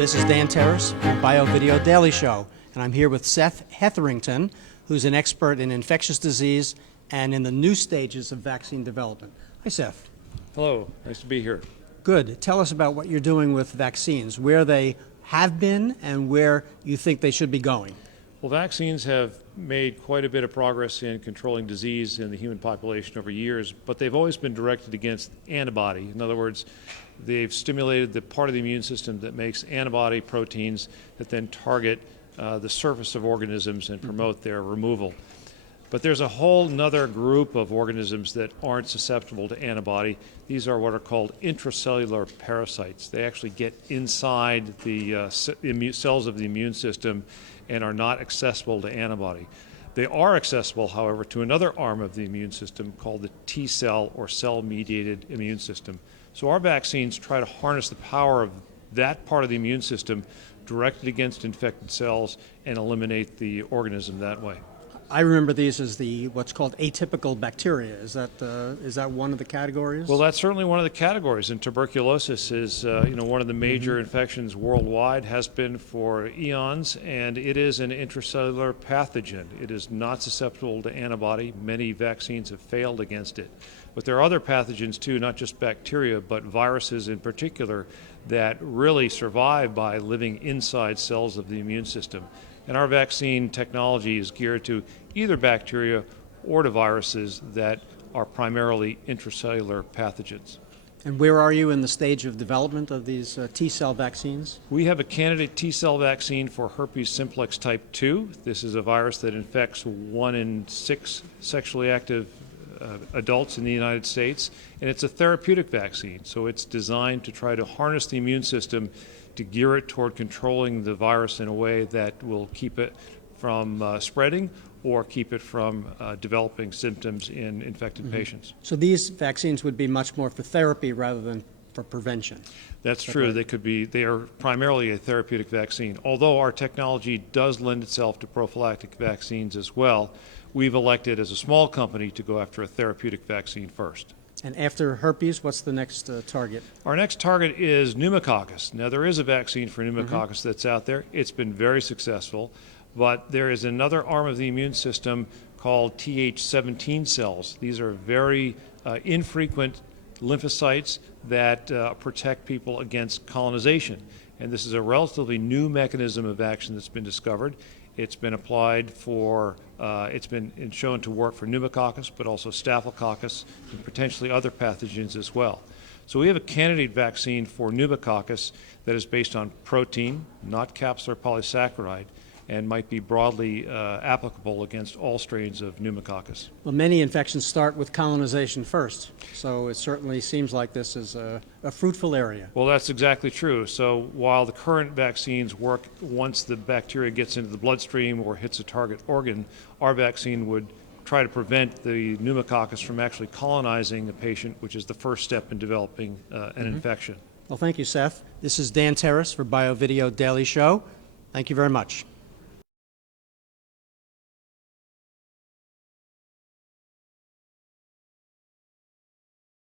This is Dan Terrace from BioVideo Daily Show, and I'm here with Seth Hetherington, who's an expert in infectious disease and in the new stages of vaccine development. Hi, Seth. Hello, nice to be here. Good. Tell us about what you're doing with vaccines, where they have been and where you think they should be going. Well, vaccines have made quite a bit of progress in controlling disease in the human population over years, but they've always been directed against antibody. In other words, they've stimulated the part of the immune system that makes antibody proteins that then target the surface of organisms and promote their removal. But there's a whole nother group of organisms that aren't susceptible to antibody. These are what are called intracellular parasites. They actually get inside the cells of the immune system and are not accessible to antibody. They are accessible, however, to another arm of the immune system called the T cell or cell-mediated immune system. So our vaccines try to harness the power of that part of the immune system directed against infected cells and eliminate the organism that way. I remember these as what's called atypical bacteria. Is that one of the categories? Well, that's certainly one of the categories, and tuberculosis is one of the major infections worldwide, has been for eons, and it is an intracellular pathogen. It is not susceptible to antibody. Many vaccines have failed against it. But there are other pathogens too, not just bacteria, but viruses in particular, that really survive by living inside cells of the immune system. And our vaccine technology is geared to either bacteria or to viruses that are primarily intracellular pathogens. And where are you in the stage of development of these T-cell vaccines? We have a candidate T-cell vaccine for herpes simplex type 2. This is a virus that infects 1 in 6 sexually active adults in the United States, and it's a therapeutic vaccine. So it's designed to try to harness the immune system to gear it toward controlling the virus in a way that will keep it from spreading or keep it from developing symptoms in infected patients. So these vaccines would be much more for therapy rather than for prevention. That's true. Right? They are primarily a therapeutic vaccine. Although our technology does lend itself to prophylactic vaccines as well, we've elected as a small company to go after a therapeutic vaccine first. And after herpes, what's the next target? Our next target is pneumococcus. Now, there is a vaccine for pneumococcus that's out there. It's been very successful, but there is another arm of the immune system called Th17 cells. These are very infrequent lymphocytes that protect people against colonization. And this is a relatively new mechanism of action that's been discovered. It's been applied for, it's been shown to work for pneumococcus, but also staphylococcus and potentially other pathogens as well. So we have a candidate vaccine for pneumococcus that is based on protein, not capsular polysaccharide, and might be broadly applicable against all strains of pneumococcus. Well, many infections start with colonization first, so it certainly seems like this is a fruitful area. Well, that's exactly true. So while the current vaccines work once the bacteria gets into the bloodstream or hits a target organ, our vaccine would try to prevent the pneumococcus from actually colonizing the patient, which is the first step in developing an infection. Well, thank you, Seth. This is Dan Terrace for BioVideo Daily Show. Thank you very much.